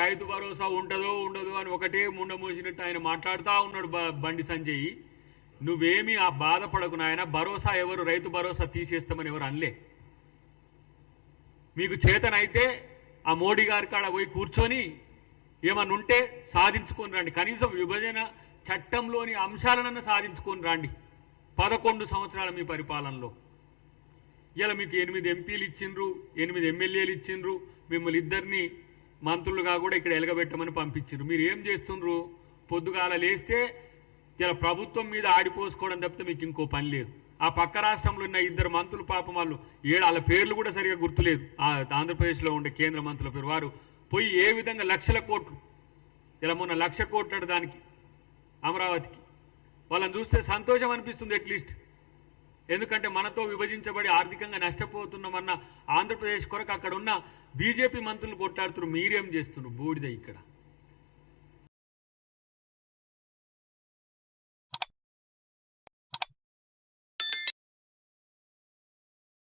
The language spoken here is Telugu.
రైతు భరోసా ఉంటుందో ఉండదో అని ఒకటే ముండ మూసినట్టు ఆయన మాట్లాడుతూ ఉన్నాడు బండి సంజయ్. నువ్వేమీ ఆ బాధపడకు నాయన, భరోసా ఎవరు రైతు భరోసా తీసేస్తామని ఎవరు అనలే. మీకు చేతనైతే ఆ మోడీ గారి కాడ పోయి కూర్చొని ఏమన్నా ఉంటే సాధించుకొని రండి. కనీసం విభజన చట్టంలోని అంశాలనన్నా సాధించుకొని రండి 11 సంవత్సరాల మీ పరిపాలనలో. ఇలా మీకు 8 ఎంపీలు ఇచ్చిండ్రు, 8 ఎమ్మెల్యేలు ఇచ్చిండ్రు, మిమ్మల్ని ఇద్దరిని మంత్రులుగా కూడా ఇక్కడ ఎలగబెట్టమని పంపించిండ్రు. మీరు ఏం చేస్తుండ్రు? పొద్దుగాల లేస్తే ఇలా ప్రభుత్వం మీద ఆడిపోసుకోవడం తప్పితే మీకు ఇంకో పని లేదు. ఆ పక్క రాష్ట్రంలో ఉన్న 2 మంత్రులు పాపం వాళ్ళు వాళ్ళ పేర్లు కూడా సరిగా గుర్తులేదు. ఆంధ్రప్రదేశ్లో ఉండే కేంద్ర మంత్రుల పేరు. వారు పోయి ఏ విధంగా లక్షల కోట్లు, ఇలా మొన్న 1,00,000 కోట్లు దానికి అమరావతికి, వాళ్ళని చూస్తే సంతోషం అనిపిస్తుంది అట్లీస్ట్. ఎందుకంటే మనతో విభజించబడి ఆర్థికంగా నష్టపోతున్నామన్న ఆంధ్రప్రదేశ్ కొరకు అక్కడ ఉన్న బీజేపీ మంత్రులు కొట్లాడుతున్నారు. మీరేం చేస్తున్నారు? బూడిద ఇక్కడ.